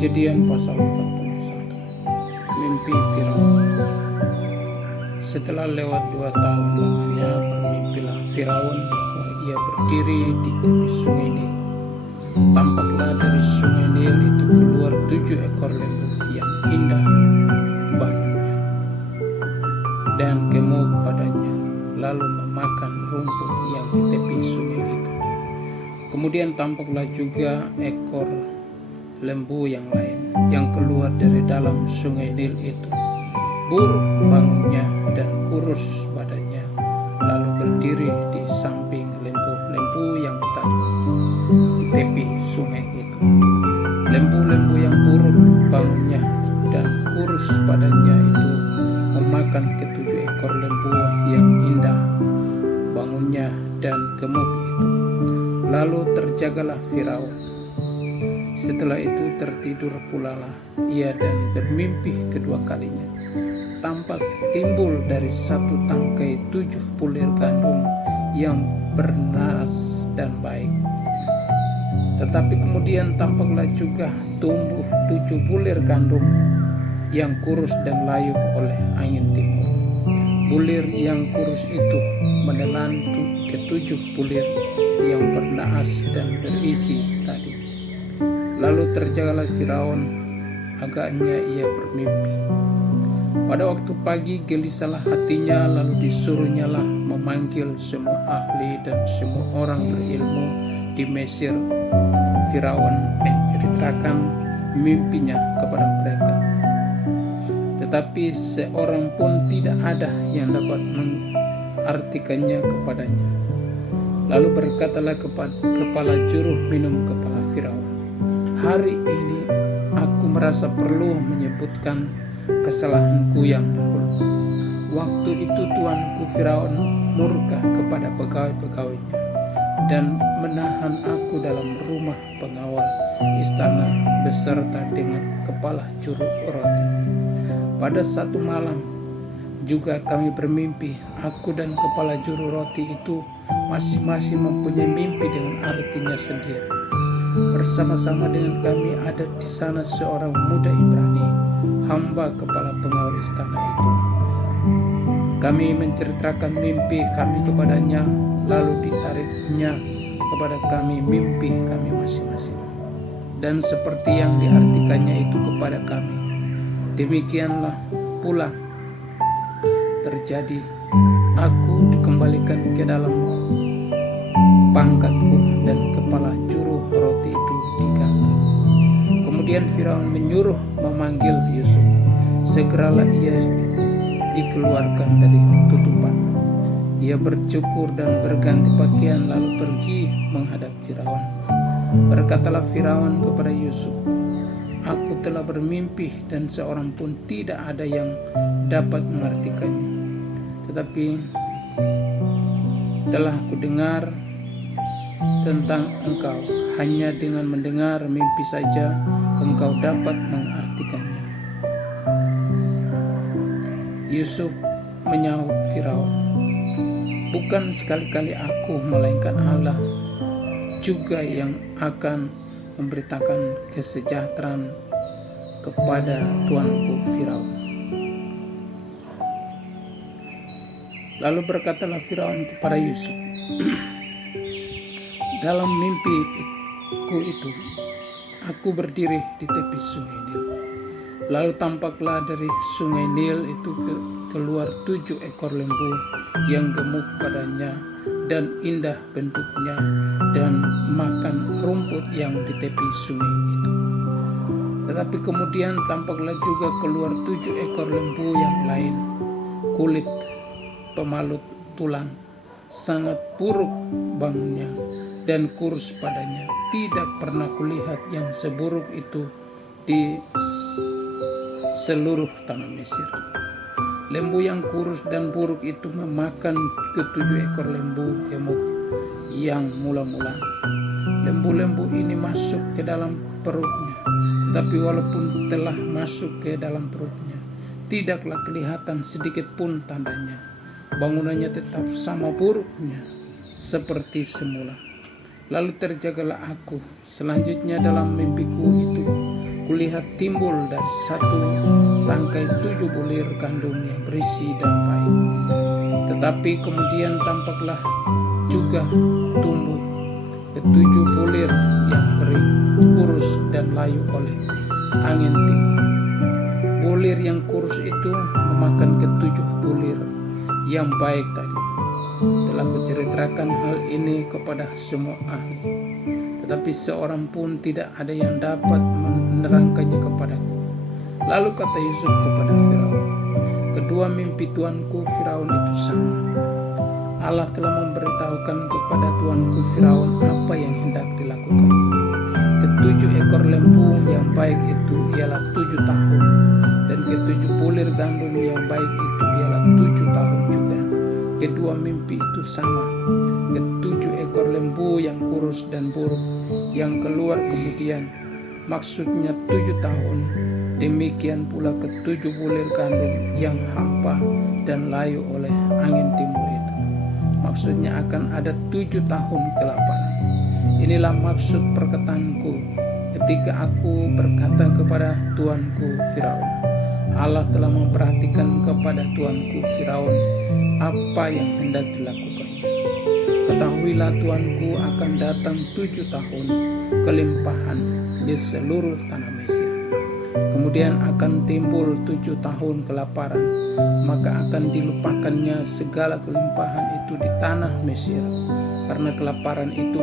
Kejadian pasal 41. Mimpi Firaun. Setelah lewat 2 tahun lamanya, bermimpilah Firaun bahwa ia berdiri di tepi sungai Nil. Tampaklah dari sungai Nil itu keluar 7 ekor lembu yang indah bangunnya dan gemuk badannya, lalu memakan rumput yang di tepi sungai itu. Kemudian tampaklah juga ekor lembu yang lain yang keluar dari dalam sungai Nil itu, buruk bangunnya dan kurus badannya, lalu berdiri di samping lembu-lembu yang tadi di tepi sungai itu. Lembu-lembu yang buruk bangunnya dan kurus badannya itu memakan ketujuh ekor lembu yang indah bangunnya dan gemuk itu. Lalu terjagalah Firaun. Setelah itu tertidur pulalah ia dan bermimpi kedua kalinya. Tampak timbul dari satu tangkai 7 bulir gandum yang bernas dan baik. Tetapi kemudian tampaklah juga tumbuh 7 bulir gandum yang kurus dan layu oleh angin timur. Bulir yang kurus itu menelan ke-7 bulir yang bernaas dan berisi tadi. Lalu terjagalah Firaun, agaknya ia bermimpi. Pada waktu pagi gelisahlah hatinya, lalu disuruhnyalah memanggil semua ahli dan semua orang berilmu di Mesir. Firaun menceritakan mimpinya kepada mereka, tetapi seorang pun tidak ada yang dapat mengartikannya kepadanya. Lalu berkatalah kepala juru minum kepala Firaun, "Hari ini aku merasa perlu menyebutkan kesalahanku yang dahulu. Waktu itu tuanku Firaun murka kepada pegawai-pegawainya dan menahan aku dalam rumah pengawal istana beserta dengan kepala juru roti. Pada satu malam juga kami bermimpi, aku dan kepala juru roti itu masing-masing mempunyai mimpi dengan artinya sendiri. Bersama-sama dengan kami ada di sana seorang muda Ibrani, hamba kepala pengawal istana itu. Kami menceritakan mimpi kami kepadanya, lalu ditariknya kepada kami mimpi kami masing-masing. Dan seperti yang diartikannya itu kepada kami, demikianlah pula terjadi. Aku dikembalikan ke dalam pangkatku dan kepala juru roti itu digantung." Kemudian Firaun menyuruh memanggil Yusuf. Segeralah ia dikeluarkan dari tutupan. Ia bercukur dan berganti pakaian lalu pergi menghadap Firaun. Berkatalah Firaun kepada Yusuf, "Aku telah bermimpi dan seorang pun tidak ada yang dapat mengartikannya. Tetapi telah kudengar tentang engkau, hanya dengan mendengar mimpi saja engkau dapat mengartikannya." Yusuf menyahut Firaun, "Bukan sekali-kali aku, melainkan Allah juga yang akan memberitakan kesejahteraan kepada tuanku Firaun." Lalu berkatalah Firaun kepada Yusuf, "Dalam mimpiku itu, aku berdiri di tepi sungai Nil. Lalu tampaklah dari sungai Nil itu keluar 7 ekor lembu yang gemuk badannya dan indah bentuknya dan makan rumput yang di tepi sungai itu. Tetapi kemudian tampaklah juga keluar 7 ekor lembu yang lain, kulit, pemalut, tulang, sangat buruk bangunnya dan kurus padanya. Tidak pernah kulihat yang seburuk itu di seluruh tanah Mesir. Lembu yang kurus dan buruk itu memakan ke-7 ekor lembu gemuk yang mula-mula. Lembu-lembu ini masuk ke dalam perutnya, tetapi walaupun telah masuk ke dalam perutnya, tidaklah kelihatan sedikit pun tandanya. Bangunannya tetap sama buruknya seperti semula. Lalu terjagalah aku. Selanjutnya dalam mimpiku itu, kulihat timbul dari satu tangkai 7 bulir gandum yang berisi dan baik. Tetapi kemudian tampaklah juga tumbuh ke-7 bulir yang kering, kurus dan layu oleh angin timur. Bulir yang kurus itu memakan ke-7 bulir yang baik tadi. Telah kuceritakan hal ini kepada semua ahli, tetapi seorang pun tidak ada yang dapat menerangkannya kepadaku. Lalu kata Yusuf kepada Firaun, kedua mimpi tuanku Firaun itu sama. Allah telah memberitahukan kepada tuanku Firaun apa yang hendak dilakukan. Ke-7 ekor lembu yang baik itu ialah 7 tahun, dan ke-7 bulir gandum yang baik itu ialah 7 tahun juga. Kedua mimpi itu sama. Ke-7 ekor lembu yang kurus dan buruk yang keluar kemudian, maksudnya 7 tahun. Demikian pula ke-7 bulir gandum yang hampa dan layu oleh angin timur itu, maksudnya akan ada 7 tahun kelaparan. Inilah maksud perkataanku ketika aku berkata kepada tuanku Firaun. Allah telah memperhatikan kepada tuanku Firaun apa yang hendak dilakukannya. Ketahuilah tuanku akan datang 7 tahun kelimpahan di seluruh tanah Mesir. Kemudian akan timbul 7 tahun kelaparan, maka akan dilupakannya segala kelimpahan itu di tanah Mesir, karena kelaparan itu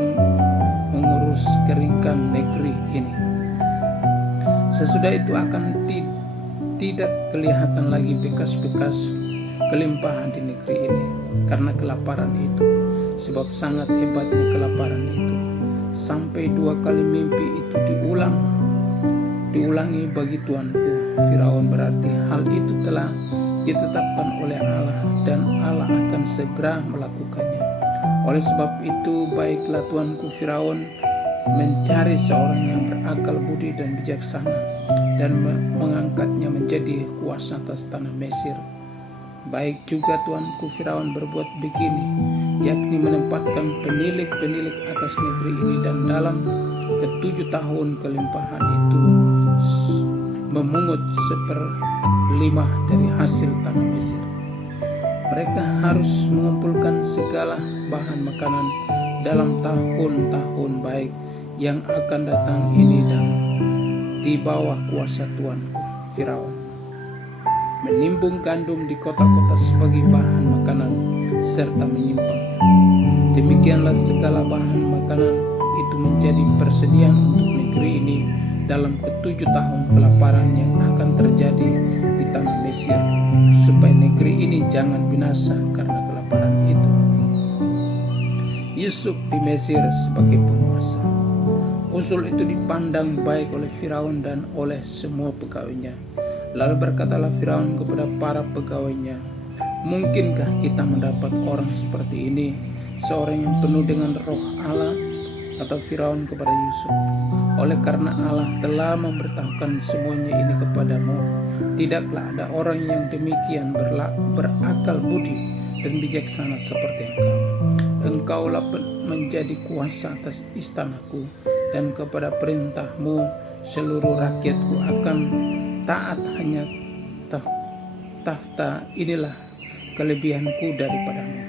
mengurus keringkan negeri ini. Sesudah itu akan tidak kelihatan lagi bekas-bekas kelimpahan di negeri ini karena kelaparan itu, sebab sangat hebatnya kelaparan itu, sampai 2 kali mimpi itu diulangi bagi tuanku Firaun. Berarti hal itu telah ditetapkan oleh Allah dan Allah akan segera melakukannya. Oleh sebab itu baiklah tuanku Firaun mencari seorang yang berakal budi dan bijaksana dan mengangkatnya menjadi kuasa atas tanah Mesir. Baik juga tuanku Firaun berbuat begini, yakni menempatkan penilik-penilik atas negeri ini, dan dalam ke-7 tahun kelimpahan itu memungut 1/5 dari hasil tanah Mesir. Mereka harus mengumpulkan segala bahan makanan dalam tahun-tahun baik yang akan datang ini, dan di bawah kuasa tuanku Firaun menimbun gandum di kota-kota sebagai bahan makanan serta menyimpangnya. Demikianlah segala bahan makanan itu menjadi persediaan untuk negeri ini dalam ke-7 tahun kelaparan yang akan terjadi di tanah Mesir, supaya negeri ini jangan binasa karena kelaparan itu. Yusuf di Mesir sebagai penguasa. Usul itu dipandang baik oleh Firaun dan oleh semua pegawainya. Lalu berkatalah Firaun kepada para pegawainya, mungkinkah kita mendapat orang seperti ini, seorang yang penuh dengan roh Allah? Kata Firaun kepada Yusuf, oleh karena Allah telah memberitahukan semuanya ini kepadamu, tidaklah ada orang yang demikian berakal budi dan bijaksana seperti engkau. Engkaulah menjadi kuasa atas istanaku, dan kepada perintahmu seluruh rakyatku akan taat. Hanya tahta inilah kelebihanku daripadamu.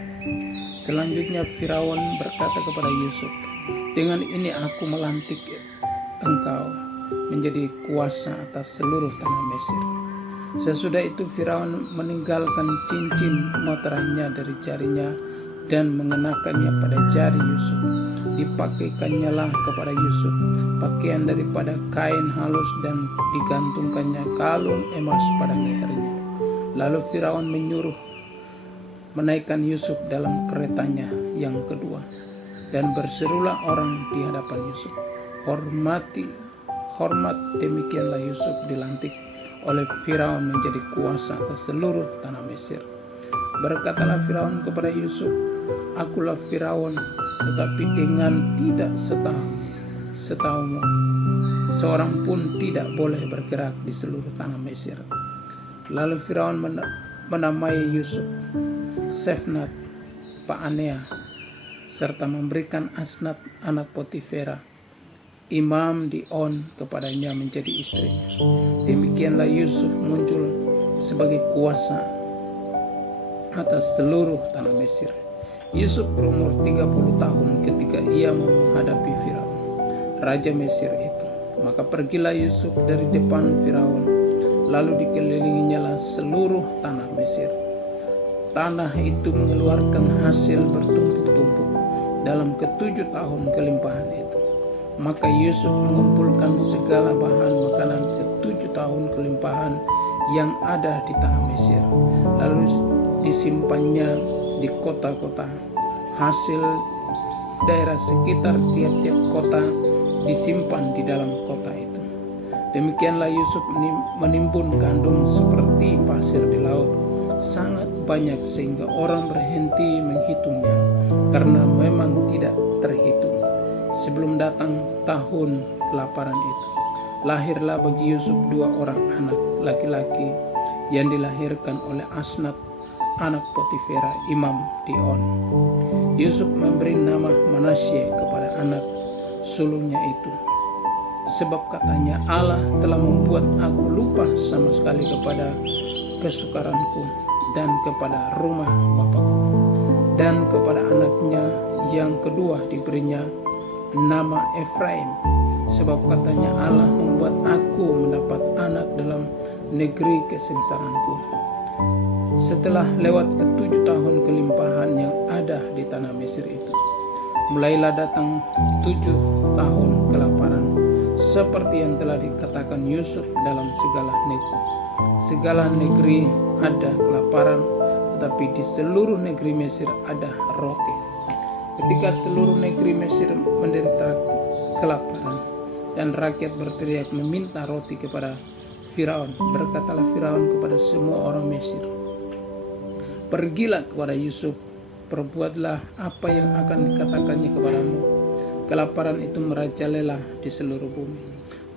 Selanjutnya Firaun berkata kepada Yusuf, dengan ini aku melantik engkau menjadi kuasa atas seluruh tanah Mesir. Sesudah itu Firaun meninggalkan cincin meterainya dari jarinya dan mengenakannya pada jari Yusuf. Dipakaikannya lah kepada Yusuf pakaian daripada kain halus dan digantungkannya kalung emas pada lehernya. Lalu Firaun menyuruh menaikkan Yusuf dalam keretanya yang kedua, dan berserulah orang di hadapan Yusuf, hormat. Demikianlah Yusuf dilantik oleh Firaun menjadi kuasa atas seluruh tanah Mesir. Berkatalah Firaun kepada Yusuf, akulah Firaun, tetapi dengan tidak setahumu seorang pun tidak boleh bergerak di seluruh tanah Mesir. Lalu Firaun menamai Yusuf Sefnat Paanea, serta memberikan Asnat anak Potifera imam di-on kepadanya menjadi istrinya. Demikianlah Yusuf muncul sebagai kuasa atas seluruh tanah Mesir. Yusuf berumur 30 tahun ketika ia menghadapi Firaun, raja Mesir itu. Maka pergilah Yusuf dari depan Firaun, lalu dikelilinginya seluruh tanah Mesir. Tanah itu mengeluarkan hasil bertumpuk-tumpuk dalam ke-7 tahun kelimpahan itu. Maka Yusuf mengumpulkan segala bahan makanan ke-7 tahun kelimpahan yang ada di tanah Mesir, lalu disimpannya di kota-kota. Hasil daerah sekitar tiap-tiap kota disimpan di dalam kota itu. Demikianlah Yusuf menimbun gandum seperti pasir di laut, sangat banyak sehingga orang berhenti menghitungnya, karena memang tidak terhitung. Sebelum datang tahun kelaparan itu, lahirlah bagi Yusuf 2 orang anak laki-laki yang dilahirkan oleh Asnat, anak Potifera, imam di-on. Yusuf memberi nama Manasye kepada anak sulungnya itu, sebab katanya, Allah telah membuat aku lupa sama sekali kepada kesukaranku dan kepada rumah bapakku. Dan kepada anaknya yang kedua diberinya nama Efraim, sebab katanya, Allah membuat aku mendapat anak dalam negeri kesengsaranku. Setelah lewat ke-7 tahun kelimpahan yang ada di tanah Mesir itu, mulailah datang 7 tahun kelaparan, seperti yang telah dikatakan Yusuf dalam segala negeri. Segala negeri ada kelaparan, tetapi di seluruh negeri Mesir ada roti. Ketika seluruh negeri Mesir menderita kelaparan dan rakyat berteriak meminta roti kepada Firaun, berkatalah Firaun kepada semua orang Mesir, pergilah kepada Yusuf, perbuatlah apa yang akan dikatakannya kepadamu. Kelaparan itu merajalela di seluruh bumi.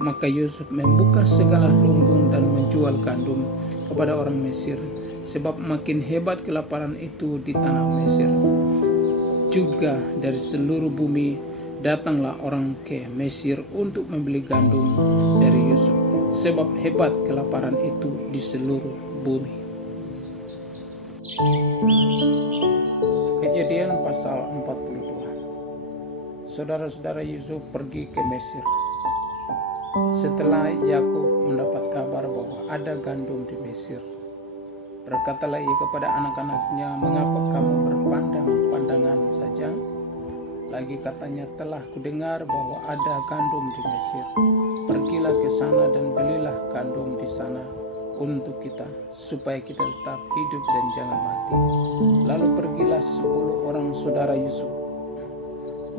Maka Yusuf membuka segala lumbung dan menjual gandum kepada orang Mesir, sebab makin hebat kelaparan itu di tanah Mesir. Juga dari seluruh bumi datanglah orang ke Mesir untuk membeli gandum dari Yusuf, sebab hebat kelaparan itu di seluruh bumi. Kejadian pasal 42. Saudara-saudara Yusuf pergi ke Mesir. Setelah Yakub mendapat kabar bahwa ada gandum di Mesir, berkatalah ia kepada anak-anaknya, mengapa kamu berpandang-pandangan saja? Lagi katanya, telah kudengar bahwa ada gandum di Mesir. Pergilah ke sana dan belilah gandum di sana untuk kita, supaya kita tetap hidup dan jangan mati. Lalu pergilah 10 orang saudara Yusuf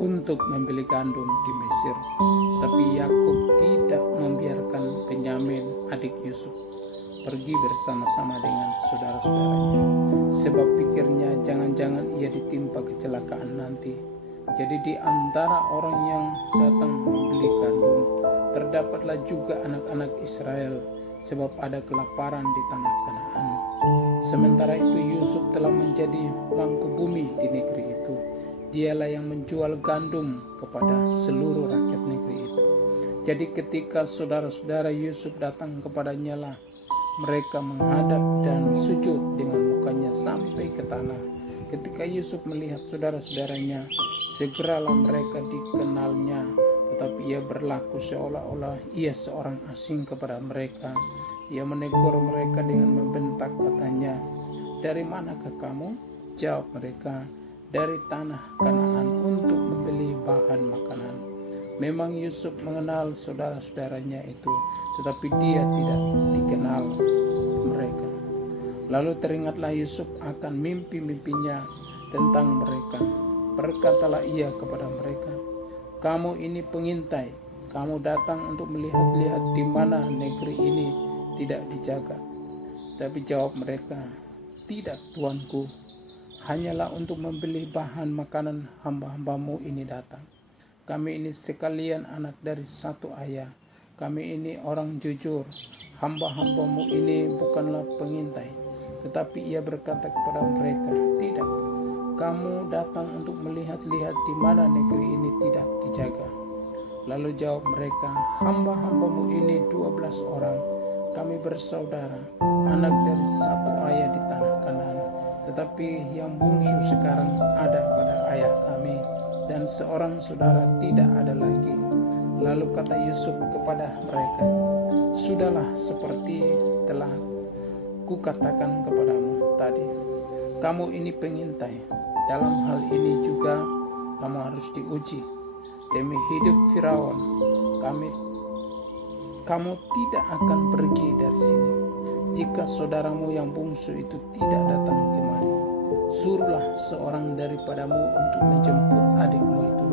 untuk membeli gandum di Mesir. Tapi Yakub tidak membiarkan Benyamin, adik Yusuf, pergi bersama-sama dengan saudara-saudaranya, sebab pikirnya jangan-jangan ia ditimpa kecelakaan nanti. Jadi di antara orang yang datang membeli gandum terdapatlah juga anak-anak Israel, sebab ada kelaparan di tanah Kanaan. Sementara itu Yusuf telah menjadi mangku bumi di negeri itu. Dialah yang menjual gandum kepada seluruh rakyat negeri itu. Jadi ketika saudara-saudara Yusuf datang kepadanya lah, mereka menghadap dan sujud dengan mukanya sampai ke tanah. Ketika Yusuf melihat saudara-saudaranya, segeralah mereka dikenalnya, tetapi ia berlaku seolah-olah ia seorang asing kepada mereka. Ia menegur mereka dengan membentak, katanya, dari manakah kamu? Jawab mereka, dari tanah Kanaan untuk membeli bahan makanan. Memang Yusuf mengenal saudara-saudaranya itu, tetapi dia tidak dikenal mereka. Lalu teringatlah Yusuf akan mimpi-mimpinya tentang mereka. Berkatalah ia kepada mereka, kamu ini pengintai, kamu datang untuk melihat-lihat di mana negeri ini tidak dijaga. Tapi jawab mereka, tidak tuanku, hanyalah untuk membeli bahan makanan hamba-hambamu ini datang. Kami ini sekalian anak dari satu ayah. Kami ini orang jujur. Hamba-hambamu ini bukanlah pengintai. Tetapi ia berkata kepada mereka, tidak. Kamu datang untuk melihat-lihat di mana negeri ini tidak dijaga. Lalu jawab mereka, hamba-hambamu ini 12 orang, kami bersaudara, anak dari satu ayah di tanah Kanaan. Tetapi yang bungsu sekarang ada pada ayah kami, dan seorang saudara tidak ada lagi. Lalu kata Yusuf kepada mereka, sudahlah seperti telah kukatakan kepadamu tadi, kamu ini pengintai. Dalam hal ini juga kamu harus diuji. Demi hidup Firaun, kamu tidak akan pergi dari sini. Jika saudaramu yang bungsu itu tidak datang kemari, suruhlah seorang daripadamu untuk menjemput adikmu itu.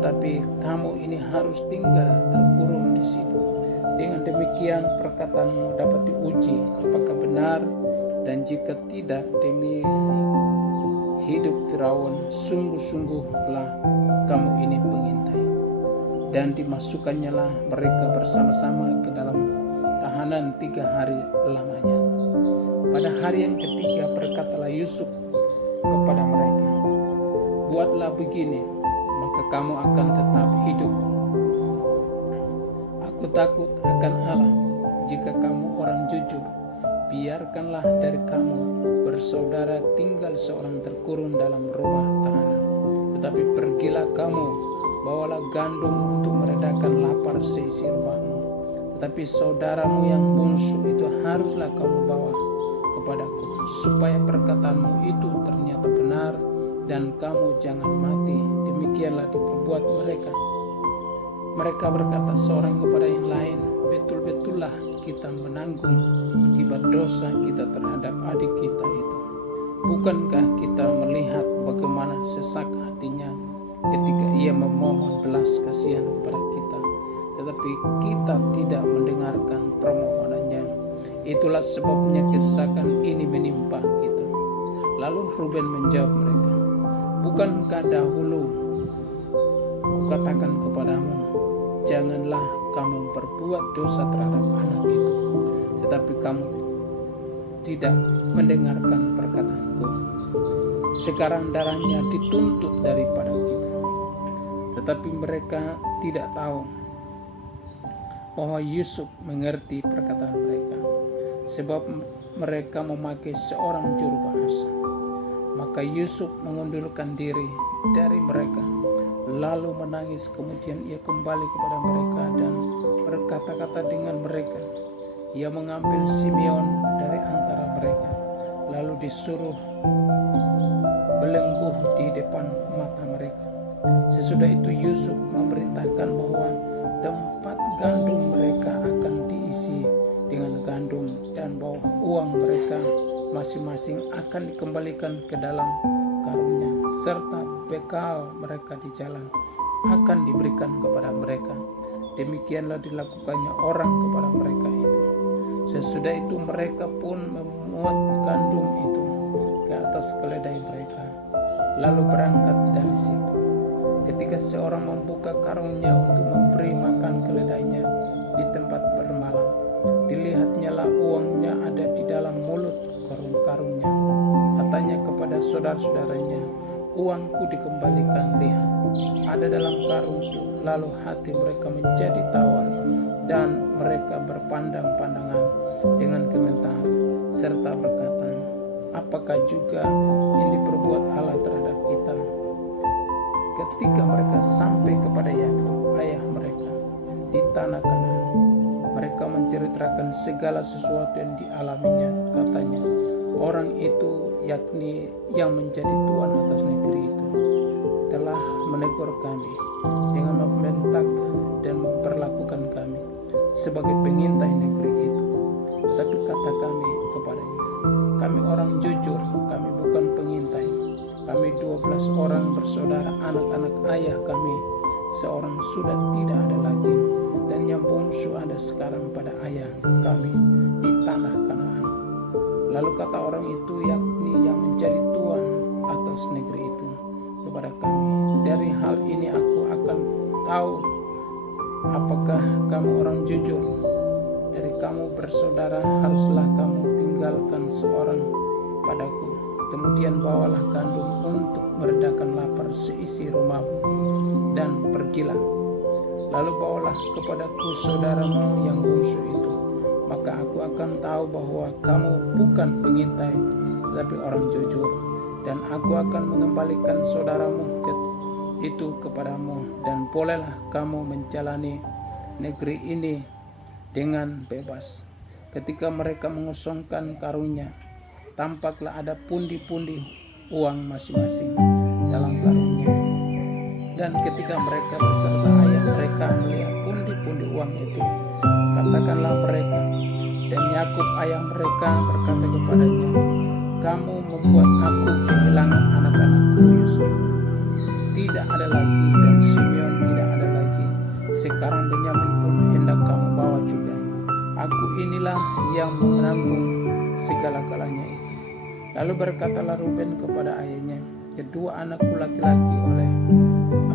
Tetapi kamu ini harus tinggal terkurung di situ. Dengan demikian perkataanmu dapat diuji apakah benar, dan jika tidak, demi hidup Firaun, sungguh-sungguhlah kamu ini pengintai. Dan dimasukkannya lah mereka bersama-sama ke dalam tahanan 3 hari lamanya. Pada hari yang ketiga berkatalah Yusuf kepada mereka, buatlah begini, maka kamu akan tetap hidup. Aku takut akan Allah. Jika kamu orang jujur, biarkanlah dari kamu bersaudara tinggal seorang terkurung dalam rumah tahanan. Tetapi pergilah kamu, bawalah gandum untuk meredakan lapar seisi rumahmu. Tetapi saudaramu yang bungsu itu haruslah kamu bawa kepadaku, supaya perkataanmu itu ternyata benar, dan kamu jangan mati. Demikianlah diperbuat mereka. Mereka berkata seorang kepada yang lain, betul-betullah kita menanggung akibat dosa kita terhadap adik kita itu. Bukankah kita melihat bagaimana sesak hatinya ketika ia memohon belas kasihan kepada kita, tetapi kita tidak mendengarkan permohonannya. Itulah sebabnya kesesakan ini menimpa kita. Lalu Ruben menjawab mereka, bukankah dahulu kukatakan kepadamu, janganlah kamu berbuat dosa terhadap anak itu, tetapi kamu tidak mendengarkan perkataanku. Sekarang darahnya dituntut daripada kita. Tetapi mereka tidak tahu bahwa Yusuf mengerti perkataan mereka, sebab mereka memakai seorang juru bahasa. Maka Yusuf mengundurkan diri dari mereka, lalu menangis. Kemudian ia kembali kepada mereka dan berkata-kata dengan mereka. Ia mengambil Simeon dari antara mereka, lalu disuruh belenggu di depan mata mereka. Sesudah itu Yusuf memerintahkan bahwa tempat gandum mereka akan diisi dengan gandum, dan bahwa uang mereka masing-masing akan dikembalikan ke dalam karungnya, serta bekal mereka di jalan akan diberikan kepada mereka. Demikianlah dilakukannya orang kepada mereka itu. Sesudah itu mereka pun memuat gandum itu ke atas keledai mereka, lalu berangkat dari situ. Ketika seorang membuka karungnya untuk memberi makan keledainya di tempat bermalam, dilihatnya lah uangnya ada di dalam mulut karungnya. Katanya kepada saudara-saudaranya, uangku dikembalikan, lihat, ada dalam karungku. Lalu hati mereka menjadi tawar, dan mereka berpandang-pandangan dengan komentar, serta berkata, apakah juga yang diperbuat Allah terhadap kita? Ketika mereka sampai kepada Yakub, ayah mereka, di tanah Kanaan, mereka menceritakan segala sesuatu yang dialaminya. Katanya, orang itu, yakni yang menjadi tuan atas negeri itu, telah menegur kami dengan membentak dan memperlakukan kami sebagai pengintai negeri itu. Tetapi kata kami kepadanya, kami orang jujur, kami bukan pengintai. Kami 12 orang bersaudara, anak-anak ayah kami seorang sudah tidak ada lagi, dan yang bungsu ada sekarang pada ayah kami di tanah Kanaan. Lalu kata orang itu, yakni yang menjadi tuan atas negeri itu, kepada kami, dari hal ini aku akan tahu apakah kamu orang jujur. Dari kamu bersaudara haruslah kamu tinggalkan seorang padaku. Kemudian bawalah gandum untuk meredakan lapar seisi rumahmu, dan pergilah. Lalu bawalah kepadaku saudaramu yang bungsu itu, maka aku akan tahu bahwa kamu bukan pengintai, tetapi orang jujur. Dan aku akan mengembalikan saudaramu itu kepadamu, dan bolehlah kamu menjalani negeri ini dengan bebas. Ketika mereka mengosongkan karungnya, tampaklah ada pundi-pundi uang masing-masing dalam karungnya. Dan ketika mereka beserta ayah mereka melihat pundi-pundi uang itu, katakanlah mereka, dan Yakub ayah mereka berkata kepadanya, kamu membuat aku kehilangan anak-anakku Yusuf. Tidak ada lagi, dan Simeon tidak ada lagi. Sekarang Benyamin pun hendak kamu bawa juga. Aku inilah yang menanggung segala-galanya itu. Lalu berkatalah Ruben kepada ayahnya, kedua anakku laki-laki oleh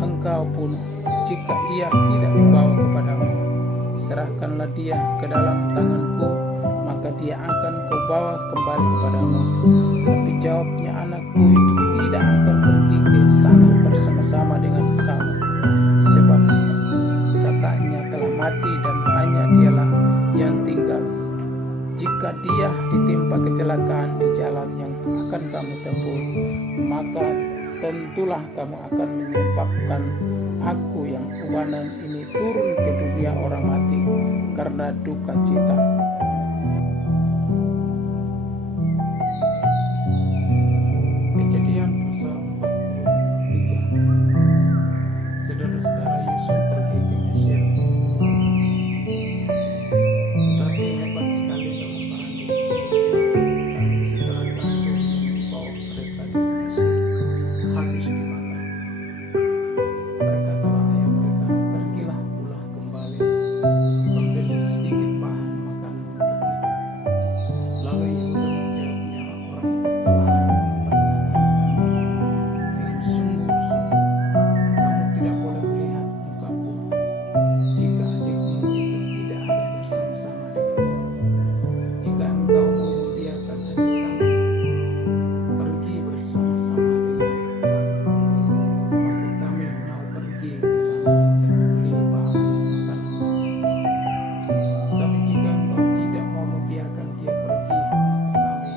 engkau bunuh. Jika ia tidak membawa kepadamu, serahkanlah dia ke dalam tanganku, maka dia akan kau bawa kembali kepadamu. Tapi jawabnya, anakku itu tidak akan pergi ke sana bersama-sama dengan kamu, sebab kakaknya telah mati dan hanya dialah yang tinggal. Jika dia ditimpa kecelakaan di jalan yang akan kamu tempuh, maka tentulah kamu akan menyebabkan aku yang ubanan ini turun ke dunia orang mati karena duka cita. Kejadian pasal 43. Saudara-saudara, Yusuf pergi ke Mesir. Tetapi hebat sekali kelaparan di negeri itu, karena setelah gandum yang dibawa mereka dari Mesir habis dimakan. Berkatalah ayah mereka, pergilah pula kembali membeli sedikit bahan makanan untuk kita. Lalu Yehuda menjawabnya, orang itu telah memperingatkan kami dengan sungguh-sungguh, kamu tidak boleh melihat mukaku jika adikmu itu tidak ada bersama-sama denganmu. Jika engkau mau membiarkan adik kami pergi bersama-sama dengan kami, maka kami mau pergi ke sana dan membeli bahan makanan baginya. Tetapi jika engkau tidak mau membiarkan dia pergi, maka kami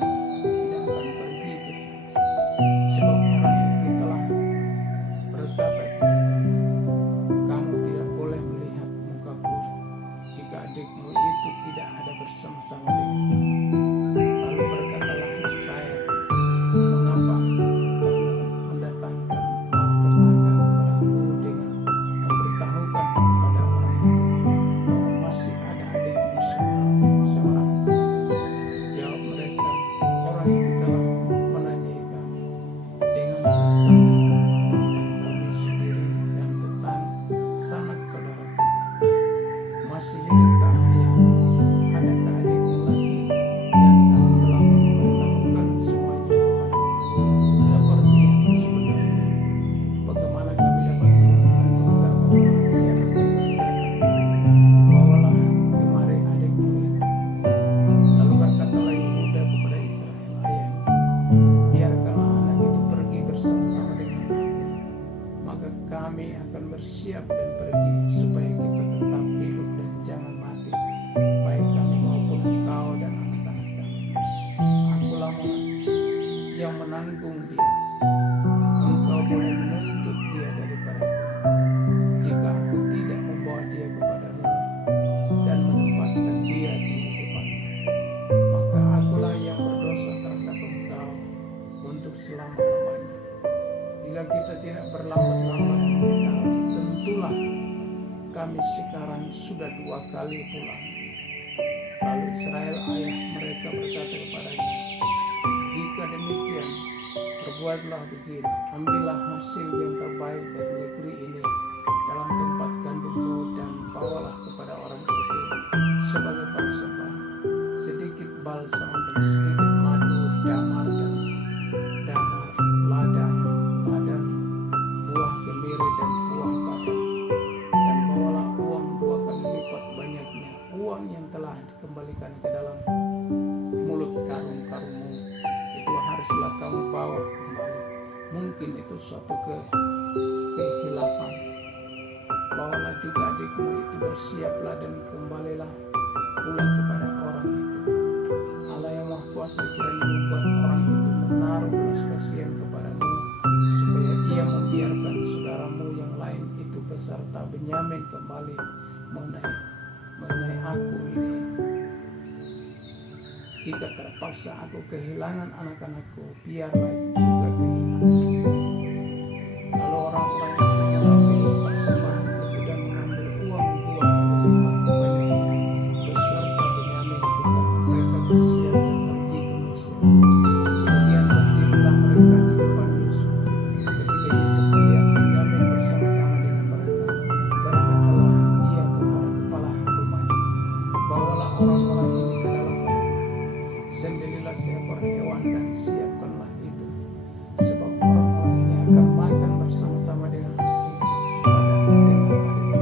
tidak akan pergi ke sana. Sebab orang itu telah berkata kepadamu, kamu tidak boleh melihat mukaku jika adikmu itu tidak ada bersama-sama dengan kami. Lalu berkatalah Israel, mengapa kamu mendatangkan malapetaka kepadaku dengan memberitahukan kepada orang itu bahwa masih ada adikmu seorang? Jawab mereka, orang itu telah menanyai kami dengan seksama tentang kami sendiri dan tentang sanak saudara kita. Masih hidupkah ayahmu? Adakah adikmu lagi? Dan kami telah memberitahukan semuanya kepadanya seperti yang sebenarnya. Bagaimana kami dapat menduga bahwa ia akan berkata, bawalah kemari adikmu itu. Lalu berkatalah Yehuda kepada Israel ayahnya, biarkanlah anak itu pergi bersama-sama dengan aku, maka kami akan bersiap dan pergi supaya kita tetap hidup dan jangan mati, baik kami maupun engkau dan anak-anak kami. Akulah yang menanggung dia. Engkau boleh menuntut dia daripadaku. Jika aku tidak membawa dia kepadamu dan menempatkan dia di depanmu, maka akulah yang berdosa terhadap engkau untuk selama-lamanya. Jika kita tidak berlambat-lambat mengenal, tentulah kami sekarang sudah 2 kali pulang. Lalu Israel ayah mereka berkata kepadanya, jika demikian, perbuatlah begini, ambillah hasil yang terbaik dari negeri ini dalam tempat gandummu dan bawalah kepada orang itu sebagai persembahan, sedikit balsam dan sedikit madu, damar, lada, buah kemiri dan buah padang. Dan bawalah uang 2 kali lipat banyaknya, uang yang telah dikembalikan ke dalam mulut karung-karungmu. Itu haruslah kamu bawa kembali. Mungkin itu suatu kehilafan. Bawalah juga adikmu itu, bersiaplah dan kembalilah pulang kepada orang itu. Allah yang Maha Kuasa kiranya membuat orang itu menaruh belas kasihan kepadamu, supaya ia membiarkan saudaramu yang lain itu beserta Benyamin kembali mengenai aku ini. Jika terpaksa aku kehilangan anak-anakku, biarlah juga kehilangan. Lalu orang-orang itu mengambil persembahan itu dan mengambil uang 2 kali lipat banyaknya beserta Benyamin juga. Mereka bersiap dan pergi ke Mesir. Kemudian berdirilah mereka di depan Yusuf. Ketika Yusuf melihat Benyamin bersama-sama dengan mereka, berkatalah ia kepada kepala rumahnya, bawalah orang-orang ini ke dalam rumah, sembelilah seekor hewan dan siapkanlah itu, sebab orang-orang ini akan makan bersama-sama dengan aku pada tengah hari ini.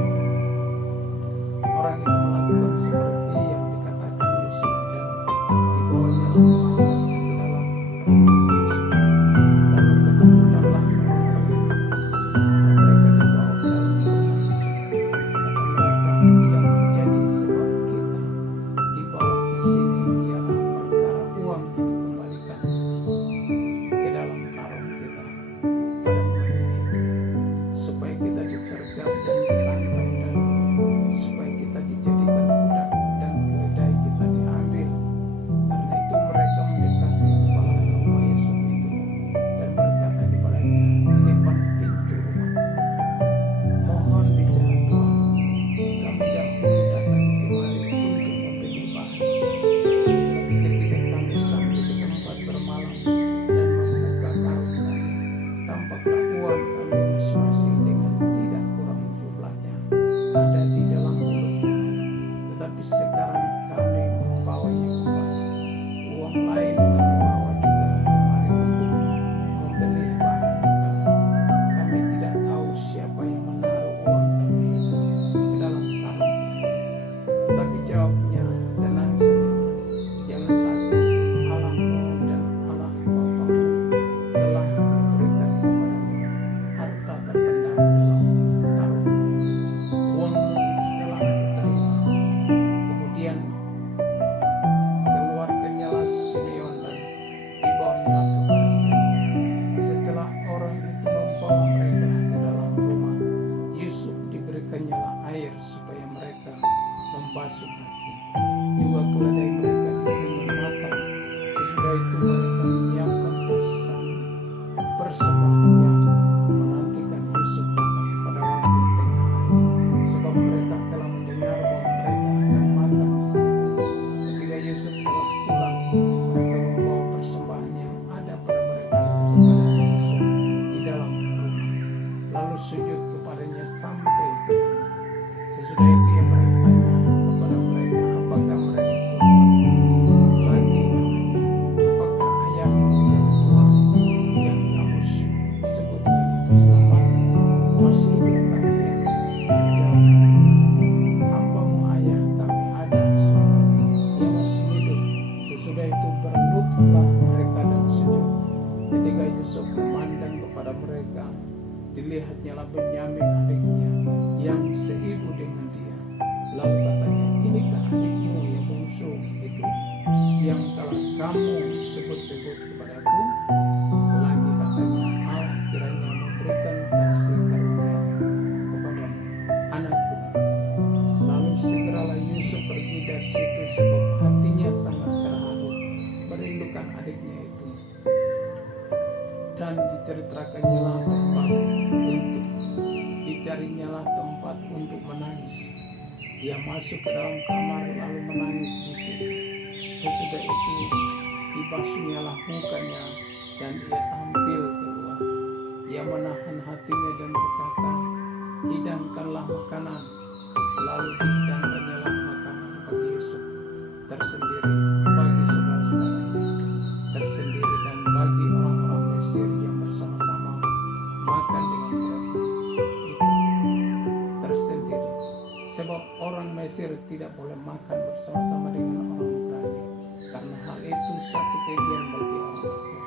Orang itu melakukan seperti yang dikatakan Yusuf, dan dibawanya orang-orang itu ke dalam rumah Yusuf. Lalu ketakutanlah orang-orang itu karena mereka dibawa ke dalam rumah Yusuf. Kata mereka, yang menjadi sebab kita dibawa ke sini ialah perkara uang yang dikembalikan ke dalam karung kita pada mulanya itu, supaya kita disergap dan ditangkap, dan supaya kita dijadikan budak dan keledai kita diambil. Karena itu mereka mendekati kepala rumah Yusuf itu dan berkata kepadanya di depan pintu rumah, mohon bicara Tuhan, kami dahulu datang kemari untuk membeli bahan makan. Tetapi ketika kami sampai ke tempat bermalam dan membuka karung kami, tampaklah uang kami masing-masing dengan tidak kurang jumlahnya ada di dalam mulut kami. Tetapi sekarang kami membawanya kembali. Uang lain kami bawa juga kemari untuk membeli bahan makanan. Kami tidak tahu siapa yang menaruh uang kami itu ke dalam karung kami. Tetapi jawabnya, tenang sajalah, jangan takut. Allahmu dan Allah Bapamu telah memberikan kepadamu harta terpendam dalam karungmu. Uangmu itu telah kuterima. Kemudian keluarkanyalah Simeon dan dibawanya kepada mereka. Setelah orang itu membawa mereka ke dalam rumah Yusuf, diberikannya air supaya mereka membasuh kaki. Juga keledai mereka diberinya makan. Sesudah itu mereka menyiapkan persembahannya, menantikan Yusuf datang pada waktu tengah hari, sebab mereka telah mendengar bahwa mereka akan makan di situ. Ketika Yusuf telah pulang, mereka membawa persembahan yang ada pada mereka itu kepada Yusuf di dalam rumah, lalu sujud kepadanya sampai ke tanah. Sesudah itu ia bertanya kepada mereka, apakah mereka selamat? Lagi katanya, apakah ayahmu yang tua yang kamu sebutkan itu selamat? Masih hidupkah ia? Jawab mereka, hambamu ayah kami ada selamat, ia masih hidup. Sesudah itu berlututlah mereka dan sujud. Ketika Yusuf memandang kepada mereka, dilihatnyalah Benyamin adiknya yang seibu dengan dia. Lalu katanya, inikah adikmu yang bungsu itu yang telah kamu sebut-sebut kepadaku? Lagi katanya, Allah kiranya memberikan kasih karunia kepadamu, anakku. Lalu segeralah Yusuf pergi dari situ, sebab hatinya sangat terharu merindukan adiknya itu. Dan dicarinya tempat untuk menangis. Ia masuk ke dalam kamar lalu menangis di situ. Sesudah itu dibasuhnyalah mukanya dan ia tampil keluar. Ia menahan hatinya dan berkata, hidangkanlah makanan. Lalu dihidangkannyalah makanan bagi Yusuf tersendiri, bagi saudara-saudaranya tersendiri, dan bagi orang-orang Mesir yang bersama-sama makan dengan mereka itu tersendiri. Sebab orang Mesir tidak boleh makan bersama-sama dengan orang Ibrani, karena hal itu satu kejian bagi orang Mesir.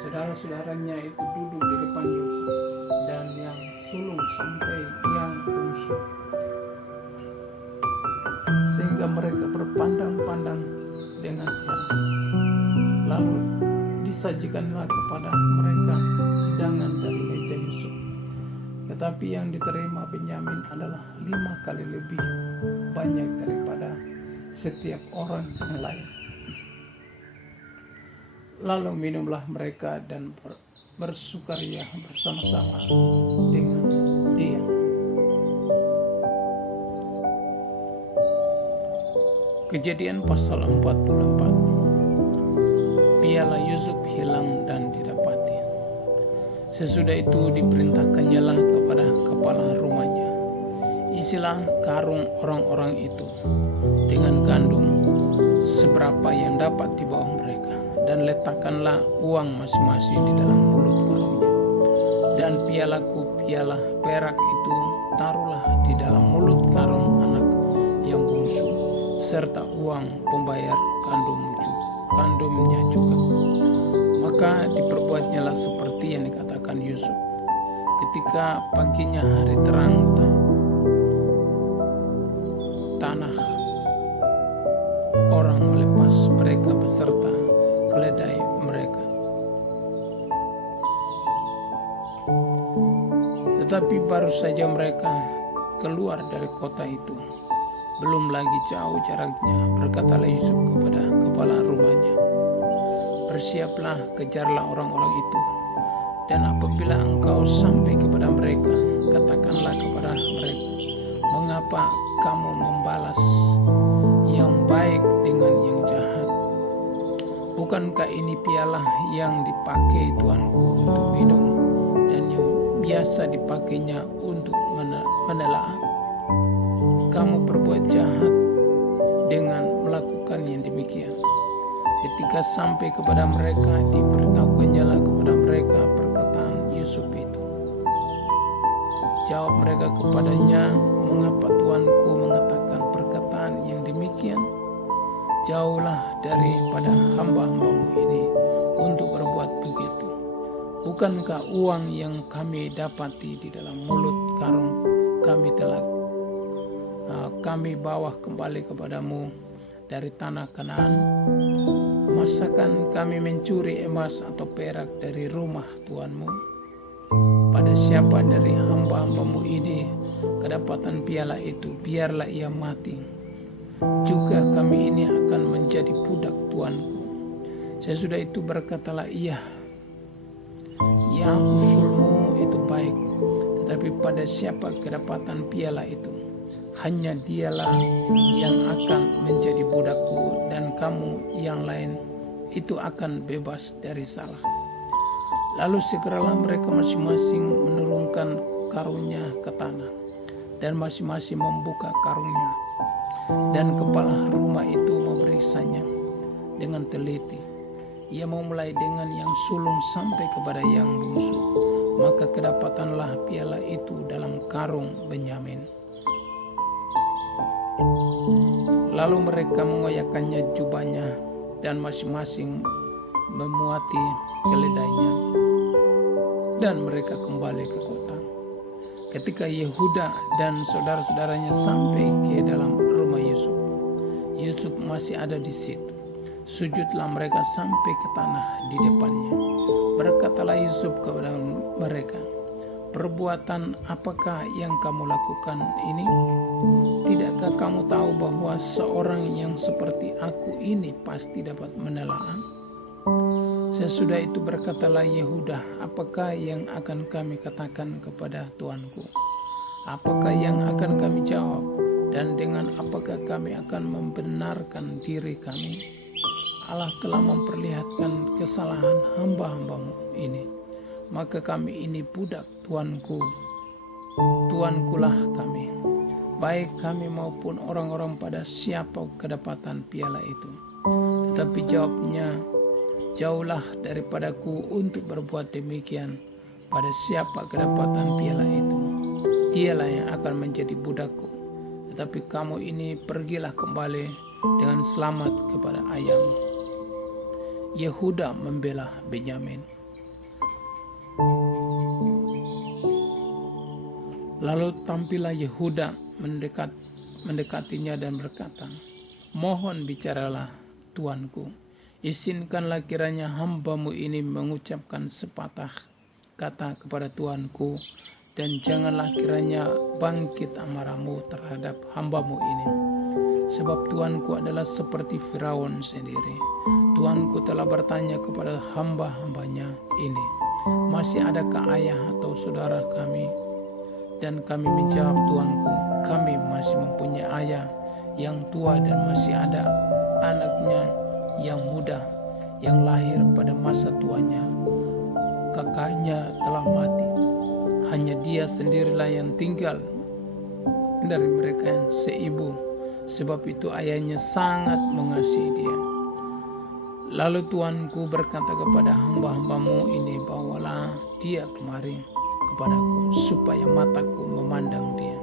Saudara-saudaranya itu duduk di depan Yusuf, dan yang sulung sampai yang bungsu, sehingga mereka berpandang-pandang dengan heran. Lalu disajikanlah kepada mereka hidangan dari meja Yusuf. Tetapi yang diterima Benyamin adalah 5 kali lebih banyak daripada setiap orang yang lain. Lalu minumlah mereka dan bersukaria bersama-sama dengan dia. Kejadian pasal 44. Piala Yusuf hilang dan didapati. Sesudah itu diperintahkannya lah kepada kepala rumahnya, isilah karung orang-orang itu dengan gandum seberapa yang dapat di bawah mereka, dan letakkanlah uang masing-masing di dalam mulut karungnya. Dan piala perak itu taruhlah di dalam mulut karung anak yang bungsu, serta uang pembayar gandumnya juga. Maka diperbuatnyalah seperti yang dikatakan Yusuf. Ketika paginya hari terang, tanah orang melepas mereka beserta keledai mereka. Tetapi baru saja mereka keluar dari kota itu, belum lagi jauh jaraknya, berkatalah Yusuf kepada kepala rumahnya, bersiaplah, kejarlah orang-orang itu, dan apabila engkau sampai kepada mereka, katakanlah kepada mereka, mengapa kamu membalas yang baik dengan yang jahat? Bukankah ini piala yang dipakai tuanku untuk minum, dan yang biasa dipakainya untuk menelaah? Kamu berbuat jahat dengan melakukan yang demikian. Ketika sampai kepada mereka, diberitahukannya lah kepada mereka perkataan Yusuf itu. Jawab mereka kepadanya, mengapa tuanku mengatakan perkataan yang demikian? Jauhlah daripada hamba-hambamu ini untuk berbuat begitu. Bukankah uang yang kami dapati di dalam mulut karung kami telah kami bawa kembali kepadamu dari tanah Kanaan? Masakan kami mencuri emas atau perak dari rumah tuanmu? Pada siapa dari hamba-hambamu ini kedapatan piala itu, biarlah ia mati. Juga kami ini akan menjadi budak tuanku. Sesudah itu berkatalah ia, yang usulmu itu baik, tetapi pada siapa kedapatan piala itu, hanya dialah yang akan menjadi budakku, dan kamu yang lain itu akan bebas dari salah. Lalu segeralah mereka masing-masing menurunkan karungnya ke tanah, dan masing-masing membuka karungnya. Dan kepala rumah itu memeriksanya dengan teliti. Ia memulai dengan yang sulung sampai kepada yang bungsu. Maka kedapatanlah piala itu dalam karung Benyamin. Lalu mereka mengoyakkannya jubahnya, dan masing-masing memuati keledainya, dan mereka kembali ke kota. Ketika Yehuda dan saudara-saudaranya sampai ke dalam rumah Yusuf, Yusuf masih ada di situ. Sujudlah mereka sampai ke tanah di depannya. Berkatalah Yusuf kepada mereka, perbuatan apakah yang kamu lakukan ini? Tidakkah kamu tahu bahwa seorang yang seperti aku ini pasti dapat menelaah? Sesudah itu berkatalah Yehuda, apakah yang akan kami katakan kepada tuanku? Apakah yang akan kami jawab? Dan dengan apakah kami akan membenarkan diri kami? Allah telah memperlihatkan kesalahan hamba-hambamu ini. Maka kami ini budak tuanku, tuankulah kami, baik kami maupun orang-orang pada siapa kedapatan piala itu. Tetapi jawabnya, jauhlah daripadaku untuk berbuat demikian. Pada siapa kedapatan piala itu, dialah yang akan menjadi budakku. Tetapi kamu ini pergilah kembali dengan selamat kepada ayahmu. Yehuda membela Benyamin. Lalu tampillah Yehuda mendekatinya dan berkata, "Mohon bicaralah, tuanku. Izinkanlah kiranya hambamu ini mengucapkan sepatah kata kepada tuanku, dan janganlah kiranya bangkit amarahmu terhadap hambamu ini. Sebab tuanku adalah seperti Firaun sendiri. Tuanku telah bertanya kepada hamba-hambanya ini, masih adakah ayah atau saudara kami? Dan kami menjawab, tuanku, kami masih mempunyai ayah yang tua dan masih ada anaknya yang muda yang lahir pada masa tuanya. Kakaknya telah mati. Hanya dia sendirilah yang tinggal dari mereka yang seibu. Sebab itu ayahnya sangat mengasihi dia." Lalu tuanku berkata kepada hamba-hambamu ini, "Bawalah dia kemari kepadaku, supaya mataku memandang dia."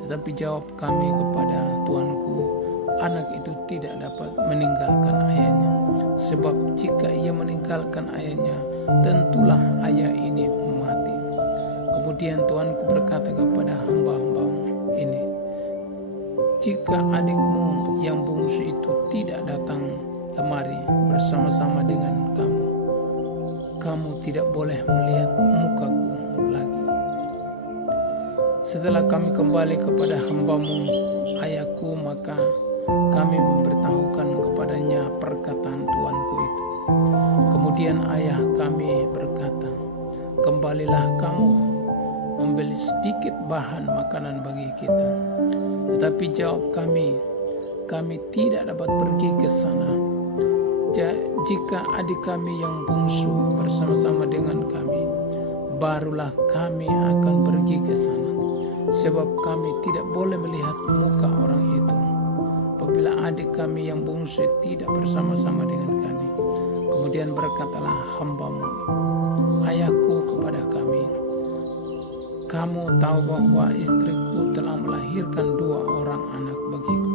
Tetapi jawab kami kepada tuanku, "Anak itu tidak dapat meninggalkan ayahnya. Sebab jika ia meninggalkan ayahnya, tentulah ayah ini mati." Kemudian tuanku berkata kepada hamba-hambamu ini, "Jika adikmu yang bungsu itu tidak datang kemari bersama-sama dengan kamu, kamu tidak boleh melihat mukaku lagi." Setelah kami kembali kepada hambamu, ayahku, maka kami memberitahukan kepadanya perkataan tuanku itu. Kemudian ayah kami berkata, "Kembalilah kamu membeli sedikit bahan makanan bagi kita." Tetapi jawab kami, "Kami tidak dapat pergi ke sana. Jika adik kami yang bungsu bersama-sama dengan kami, barulah kami akan pergi ke sana. Sebab kami tidak boleh melihat muka orang itu apabila adik kami yang bungsu tidak bersama-sama dengan kami." Kemudian berkatalah hambamu, ayahku, kepada kami, "Kamu tahu bahwa istriku telah melahirkan 2 orang anak bagiku.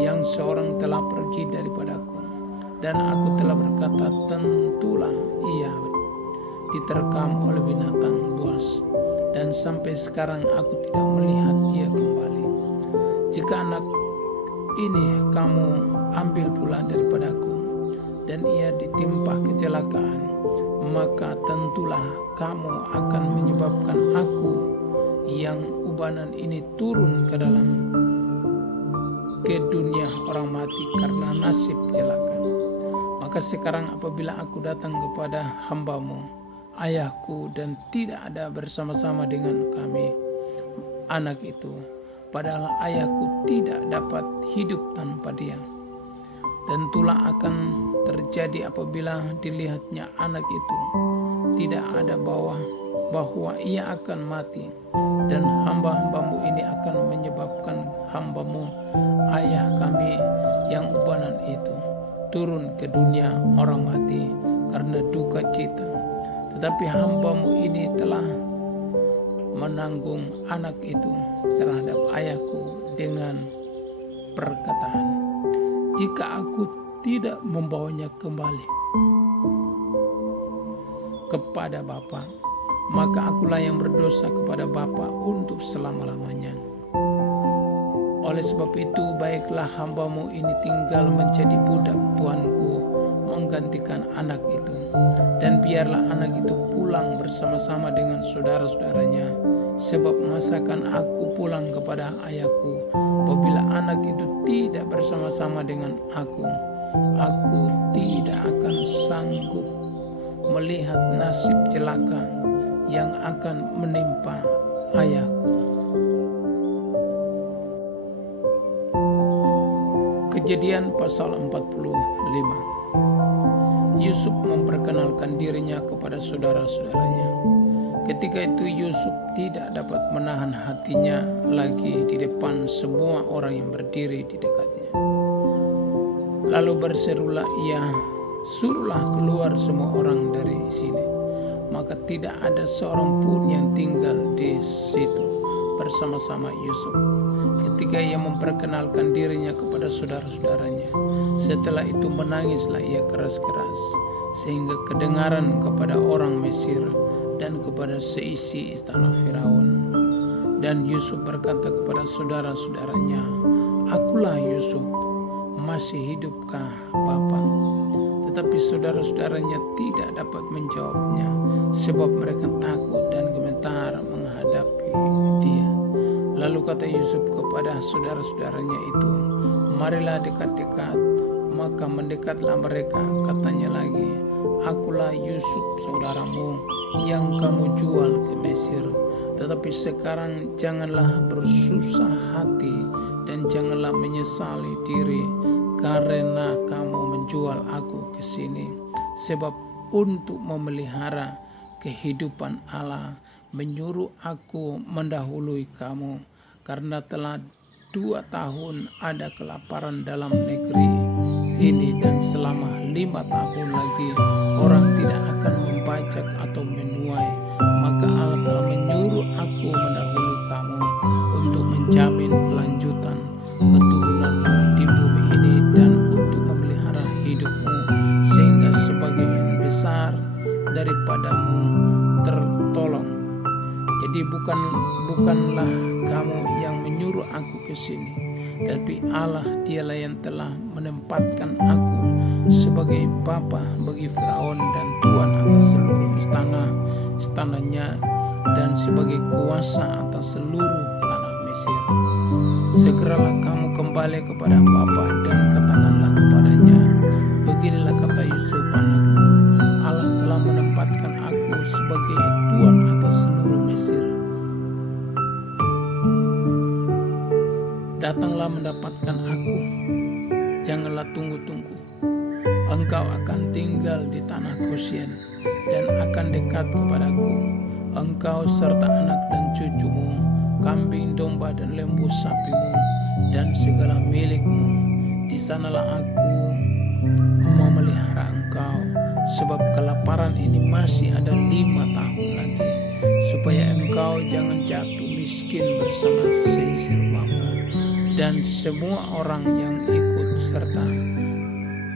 Yang seorang telah pergi daripadaku, dan aku telah berkata, tentulah ia diterkam oleh binatang buas, dan sampai sekarang aku tidak melihat dia kembali. Jika anak ini kamu ambil pula daripadaku, dan ia ditimpa kecelakaan, maka tentulah kamu akan menyebabkan aku yang ubanan ini turun ke dunia orang mati karena nasib celaka. Maka sekarang apabila aku datang kepada hambamu, ayahku, dan tidak ada bersama-sama dengan kami anak itu, padahal ayahku tidak dapat hidup tanpa dia, tentulah akan terjadi apabila dilihatnya anak itu tidak ada bahwa ia akan mati, dan hamba-hambamu ini akan menyebabkan hambamu, ayah kami yang ubanan itu, turun ke dunia orang mati karena duka cita. Tetapi hambamu ini telah menanggung anak itu terhadap ayahku dengan perkataan, jika aku tidak membawanya kembali kepada Bapa, maka akulah yang berdosa kepada Bapa untuk selama-lamanya. Oleh sebab itu, baiklah hambamu ini tinggal menjadi budak tuanku menggantikan anak itu, dan biarlah anak itu pulang bersama-sama dengan saudara-saudaranya, sebab masakan aku pulang kepada ayahku apabila anak itu tidak bersama-sama dengan aku tidak akan sanggup melihat nasib celaka yang akan menimpa ayahku. Kejadian pasal 45. Yusuf memperkenalkan dirinya kepada saudara-saudaranya. Ketika itu Yusuf tidak dapat menahan hatinya lagi di depan semua orang yang berdiri di dekatnya. Lalu berserulah ia, "Suruhlah keluar semua orang dari sini." Maka tidak ada seorang pun yang tinggal di situ bersama-sama Yusuf ketika ia memperkenalkan dirinya kepada saudara-saudaranya. Setelah itu menangislah ia keras-keras, sehingga kedengaran kepada orang Mesir dan kepada seisi istana Firaun. Dan Yusuf berkata kepada saudara-saudaranya, "Akulah Yusuf, masih hidupkah Bapa?" Tetapi saudara-saudaranya tidak dapat menjawabnya, sebab mereka takut dan gemetar menghadapi dia. Lalu kata Yusuf kepada saudara-saudaranya itu, "Marilah dekat-dekat." Maka mendekatlah mereka. Katanya lagi, "Akulah Yusuf saudaramu yang kamu jual ke Mesir. Tetapi sekarang janganlah bersusah hati dan janganlah menyesali diri karena kamu menjual aku ke sini. Sebab untuk memelihara kehidupan Allah menyuruh aku mendahului kamu, karena telah 2 tahun ada kelaparan dalam negeri ini, dan selama 5 tahun lagi orang tidak akan membajak atau menuai. Maka Allah telah menyuruh aku mendahului kamu untuk menjamin kelanjutan keturunanmu di bumi ini dan untuk memelihara hidupmu, sehingga sebagian besar daripadamu tertolong. Jadi bukanlah kamu yang menyuruh aku ke sini, tapi Allah dialah yang telah menempatkan aku sebagai bapa bagi Firaun dan tuan atas seluruh istananya dan sebagai kuasa atas seluruh tanah Mesir. Segeralah kamu kembali kepada bapa dan katakanlah kepadanya, beginilah kata Yusuf anakmu, Allah telah menempatkan aku sebagai tuan atas seluruh Mesir. Datanglah mendapatkan aku, janganlah tunggu-tunggu. Engkau akan tinggal di tanah Goshen dan akan dekat kepadaku, engkau serta anak dan cucumu, kambing, domba dan lembu sapimu, dan segala milikmu. Di sanalah aku memelihara engkau, sebab kelaparan ini masih ada 5 tahun lagi, supaya engkau jangan jatuh miskin bersama seisi rumahmu dan semua orang yang ikut serta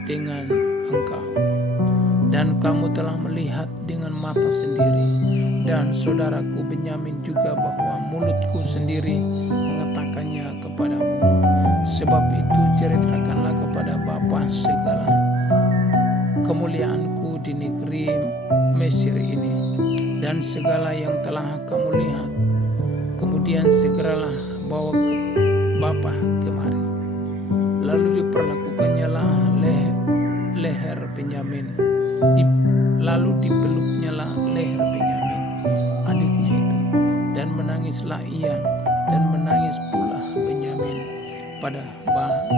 dengan engkau. Dan kamu telah melihat dengan mata sendiri, dan saudaraku Benyamin juga, bahwa mulutku sendiri mengatakannya kepadamu. Sebab itu ceritakanlah kepada Bapa segala kemuliaanku di negeri Mesir ini, dan segala yang telah kamu lihat. Kemudian segeralah bawa Bapa kemari. Lalu diperlakukannya lah leher Benyamin, lalu dipeluknya lah leher Benyamin, adiknya itu, dan menangislah ia, dan menangis pula Benyamin pada bahu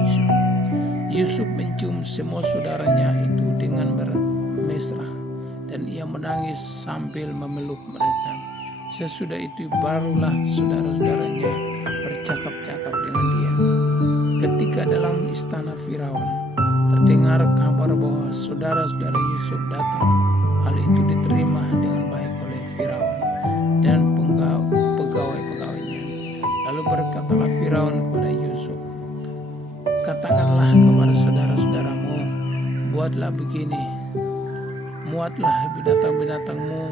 Yusuf. Yusuf mencium semua saudaranya itu dengan bermesrah, dan ia menangis sambil memeluk mereka. Sesudah itu barulah saudara-saudaranya bercakap-cakap dengan dia. Ketika dalam istana Firaun terdengar kabar bahwa saudara-saudara Yusuf datang, hal itu diterima dengan baik oleh Firaun dan pegawai-pegawainya. Lalu berkatalah Firaun kepada Yusuf, "Katakanlah kepada saudara-saudaramu, buatlah begini, muatlah binatang-binatangmu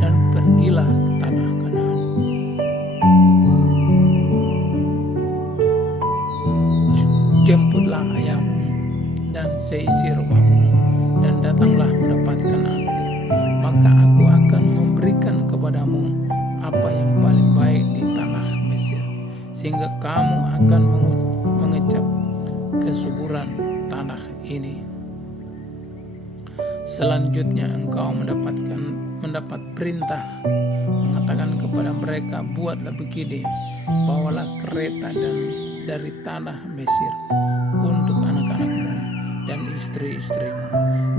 dan pergilah ke tanah Kanaan. Jemputlah ayahmu dan seisi rumahmu, dan datanglah mendapatkan aku. Maka aku akan memberikan kepadamu apa yang paling baik di tanah Mesir, sehingga kamu akan mengecap kesuburan tanah ini. Selanjutnya engkau mendapat perintah mengatakan kepada mereka, buatlah begini, bawalah kereta dari tanah Mesir untuk anak-anakmu dan istri-istrimu.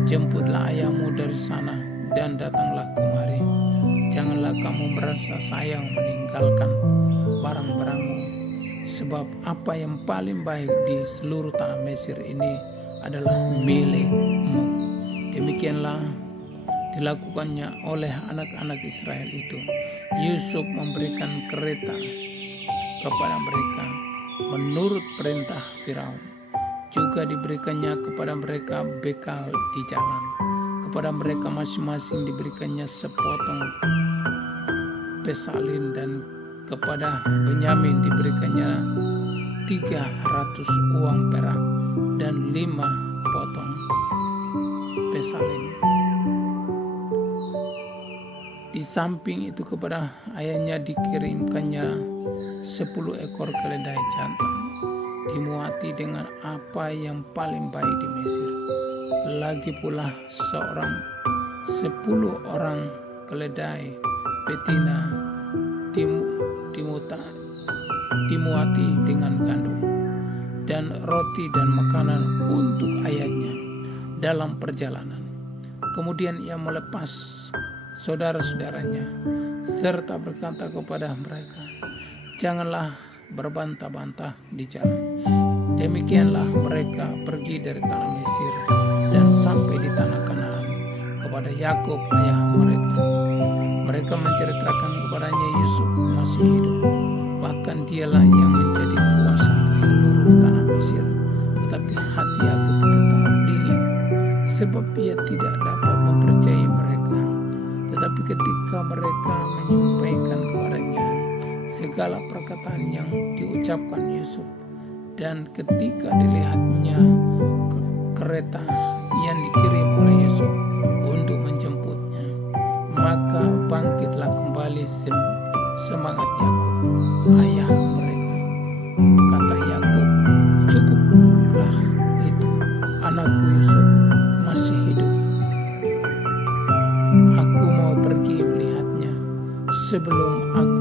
Jemputlah ayahmu dari sana dan datanglah kemari. Janganlah kamu merasa sayang meninggalkan barang-barangmu, sebab apa yang paling baik di seluruh tanah Mesir ini adalah milikmu." Demikianlah dilakukannya oleh anak-anak Israel itu. Yusuf memberikan kereta kepada mereka menurut perintah Firaun. Juga diberikannya kepada mereka bekal di jalan. Kepada mereka masing-masing diberikannya sepotong pesalin dan kepada Benyamin diberikannya 300 uang perak dan 5 potong pesalin. Di samping itu kepada ayahnya dikirimkannya 10 ekor keledai jantan, dimuati dengan apa yang paling baik di Mesir. Lagi pula 10 orang keledai betina dimuati dengan gandum dan roti dan makanan untuk ayahnya dalam perjalanan. Kemudian ia melepas saudara-saudaranya serta berkata kepada mereka, "Janganlah berbantah-bantah di jalan." Demikianlah mereka pergi dari tanah Mesir dan sampai di tanah Kanaan kepada Yakub ayah mereka. Mereka menceritakan kepadanya Yusuf masih hidup, bahkan dialah yang menjadi kuasa atas seluruh tanah Mesir. Tetapi hati Yakub tetap dingin, sebab ia tidak dapat mempercayai mereka. Tetapi ketika mereka menyampaikan kepadanya segala perkataan yang diucapkan Yusuf, dan ketika dilihatnya kereta yang dikirim oleh Yusuf untuk menjemputnya, maka bangkitlah kembali semangat Yakub ayah mereka. Kata Yakub, "Cukuplah itu, anakku Yusuf masih hidup. Aku mau pergi melihatnya sebelum aku